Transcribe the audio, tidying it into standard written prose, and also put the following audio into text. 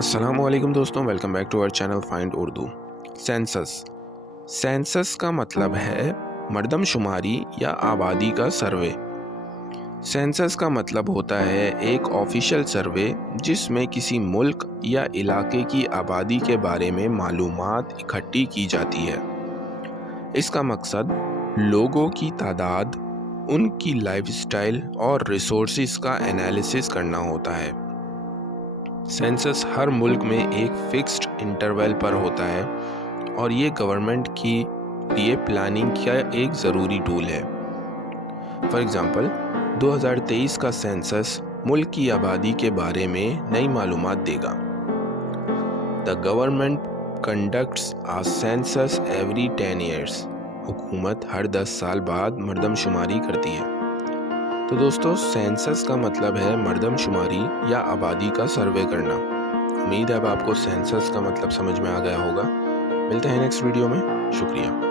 السلام علیکم دوستوں، welcome back to our channel find Urdu. Census کا مطلب ہے مردم شماری یا آبادی کا سروے۔ سینسس کا مطلب ہوتا ہے ایک آفیشیل سروے جس میں کسی ملک یا علاقے کی آبادی کے بارے میں معلومات اکٹھی کی جاتی ہے۔ اس کا مقصد لوگوں کی تعداد، ان کی لائف سٹائل اور ریسورسز کا انالیسس کرنا ہوتا ہے۔ سینسس ہر ملک میں ایک فکسڈ انٹرول پر ہوتا ہے اور یہ گورنمنٹ کے لیے پلاننگ کا ایک ضروری ٹول ہے۔ فار ایگزامپل 2023 کا سینسس ملک کی آبادی کے بارے میں نئی معلومات دے گا۔ The government conducts a census every 10 years۔ حکومت ہر 10 سال بعد مردم شماری کرتی ہے۔ تو دوستو، سینسس کا مطلب ہے مردم شماری یا آبادی کا سروے کرنا۔ امید ہے اب آپ کو سینسس کا مطلب سمجھ میں آ گیا ہوگا۔ ملتے ہیں نیکسٹ ویڈیو میں، شکریہ۔